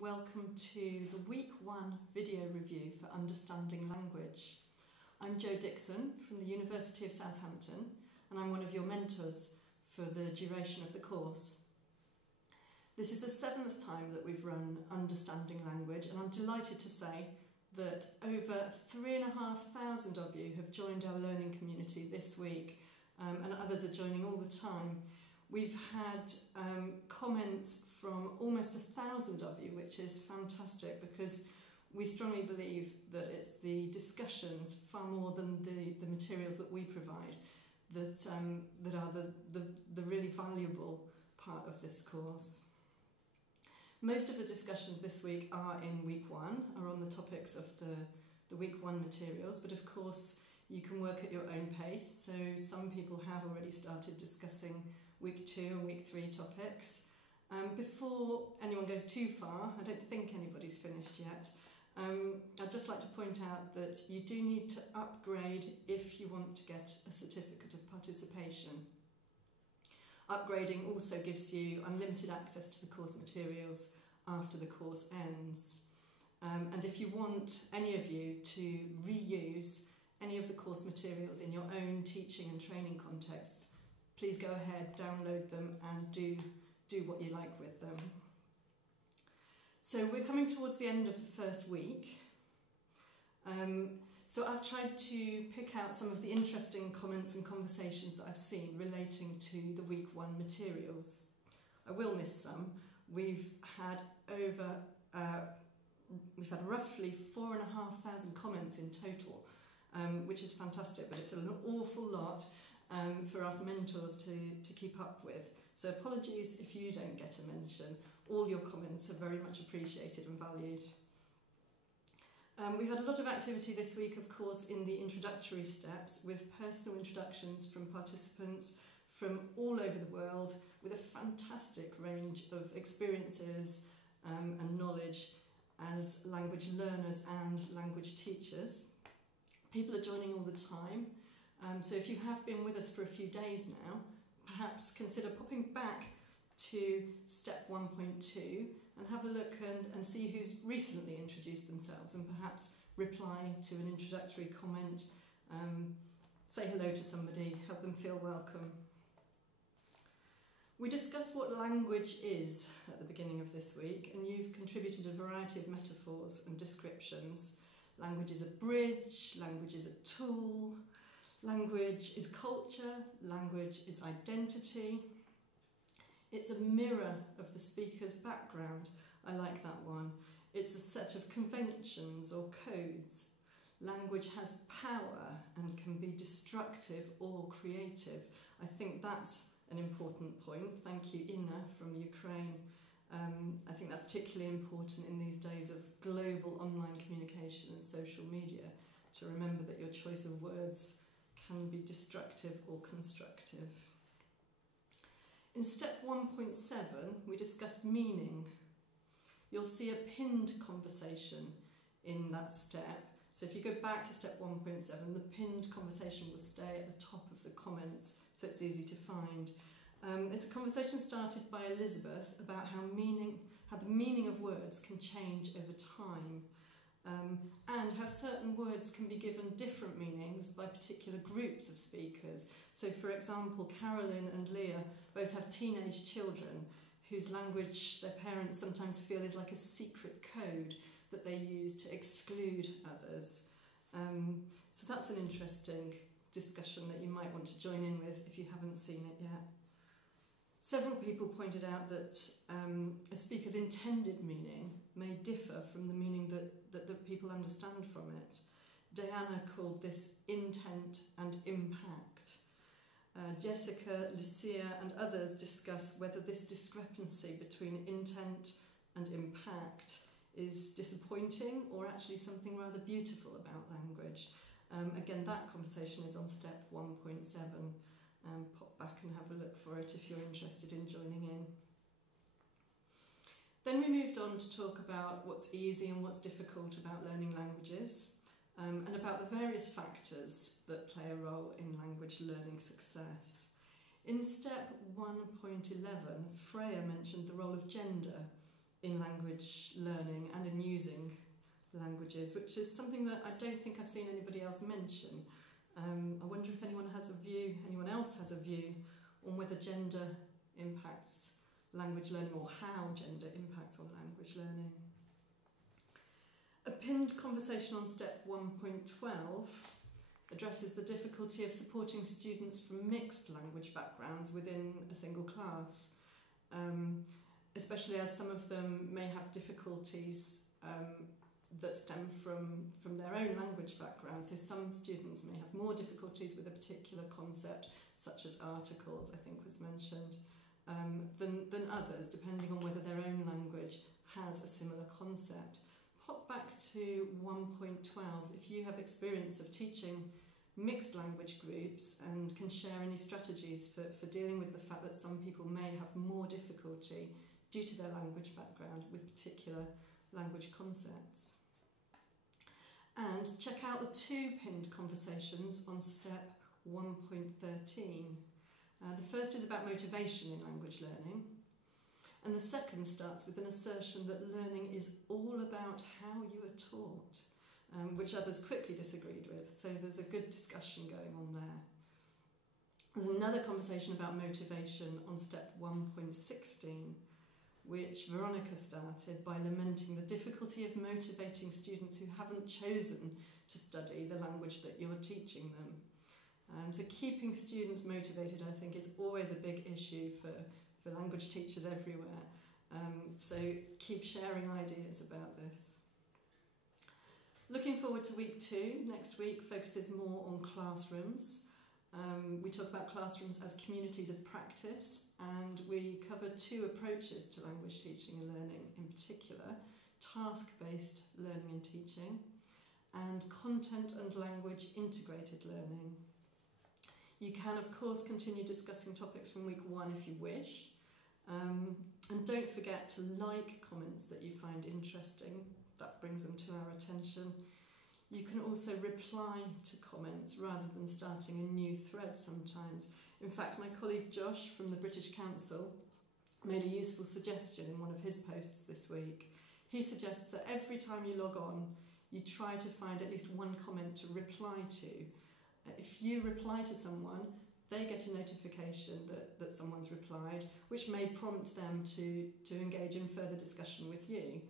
welcome to the Week 1 video review for Understanding Language. I'm Jo Dixon from the University of Southampton and I'm one of your mentors for the duration of the course. This is the 7th time that we've run Understanding Language and I'm delighted to say that over 3,500 of you have joined our learning community this week and others are joining all the time. We've had comments from almost 1,000 of you, which is fantastic because we strongly believe that it's the discussions far more than the materials that we provide that are the really valuable part of this course. Most of the discussions this week are in Week 1, are on the topics of the Week 1 materials, but of course you can work at your own pace, so some people have already started discussing Week 2 and Week 3 topics. Before anyone goes too far, I don't think anybody's finished yet, I'd just like to point out that you do need to upgrade if you want to get a certificate of participation. Upgrading also gives you unlimited access to the course materials after the course ends. And if you want any of you to reuse any of the course materials in your own teaching and training contexts, please go ahead, download them and do what you like with them. So we're coming towards the end of the first week. So I've tried to pick out some of the interesting comments and conversations that I've seen relating to the Week 1 materials. I will miss some. We've had roughly 4,500 comments in total, which is fantastic, but it's an awful lot for us mentors to keep up with. So apologies if you don't get a mention. All your comments are very much appreciated and valued. We've had a lot of activity this week, of course, in the introductory steps with personal introductions from participants from all over the world with a fantastic range of experiences and knowledge as language learners and language teachers. People are joining all the time. So if you have been with us for a few days now, perhaps consider popping back to step 1.2 and have a look and see who's recently introduced themselves and perhaps reply to an introductory comment, say hello to somebody, help them feel welcome. We discussed what language is at the beginning of this week and you've contributed a variety of metaphors and descriptions. Language is a bridge, language is a tool, language is culture, language is identity. It's a mirror of the speaker's background. I like that one. It's a set of conventions or codes. Language has power and can be destructive or creative. I think that's an important point. Thank you, Inna from Ukraine. I think that's particularly important in these days of global online communication and social media, to remember that your choice of words can be destructive or constructive. In step 1.7, we discussed meaning. You'll see a pinned conversation in that step. So if you go back to step 1.7, the pinned conversation will stay at the top of the comments, so it's easy to find. It's a conversation started by Elizabeth about how the meaning of words can change over time. And how certain words can be given different meanings by particular groups of speakers. So for example, Carolyn and Leah both have teenage children whose language their parents sometimes feel is like a secret code that they use to exclude others. So that's an interesting discussion that you might want to join in with if you haven't seen it yet. Several people pointed out that a speaker's intended meaning may differ from the meaning that people understand from it. Diana called this intent and impact. Jessica, Lucia and others discuss whether this discrepancy between intent and impact is disappointing or actually something rather beautiful about language. Again, that conversation is on step 1.7. Pop back and have a look for it if you're interested in joining in. Then we moved on to talk about what's easy and what's difficult about learning languages and about the various factors that play a role in language learning success. In step 1.11, Freya mentioned the role of gender in language learning and in using languages, which is something that I don't think I've seen anybody else mention. I wonder if anyone else has a view on whether gender impacts language learning or how gender impacts on language learning. A pinned conversation on step 1.12 addresses the difficulty of supporting students from mixed language backgrounds within a single class, especially as some of them may have difficulties that stem from their own language background. So some students may have more difficulties with a particular concept, such as articles, I think was mentioned, than others, depending on whether their own language has a similar concept. Pop back to 1.12 if you have experience of teaching mixed language groups and can share any strategies for dealing with the fact that some people may have more difficulty due to their language background with particular language concepts. And check out the 2 pinned conversations on step 1.13. The first is about motivation in language learning, and the second starts with an assertion that learning is all about how you are taught, which others quickly disagreed with, so there's a good discussion going on there. There's another conversation about motivation on step 1.16, which Veronica started by lamenting the difficulty of motivating students who haven't chosen to study the language that you're teaching them. So keeping students motivated, I think, is always a big issue for language teachers everywhere. So keep sharing ideas about this. Looking forward to week 2. Next week focuses more on classrooms. We talk about classrooms as communities of practice, and we cover 2 approaches to language teaching and learning, in particular, task-based learning and teaching, and content and language integrated learning. You can, of course, continue discussing topics from week 1 if you wish, and don't forget to like comments that you find interesting. That brings them to our attention. You can also reply to comments rather than starting a new thread sometimes. In fact, my colleague Josh from the British Council made a useful suggestion in one of his posts this week. He suggests that every time you log on, you try to find at least one comment to reply to. If you reply to someone, they get a notification that someone's replied, which may prompt them to engage in further discussion with you.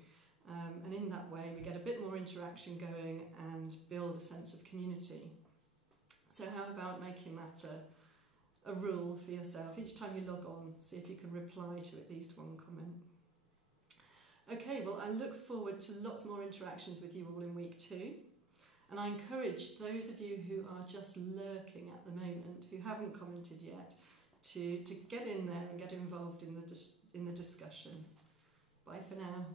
And in that way, we get a bit more interaction going and build a sense of community. So how about making that a rule for yourself? Each time you log on, see if you can reply to at least one comment. Okay, well, I look forward to lots more interactions with you all in week 2. And I encourage those of you who are just lurking at the moment, who haven't commented yet, to get in there and get involved in the discussion. Bye for now.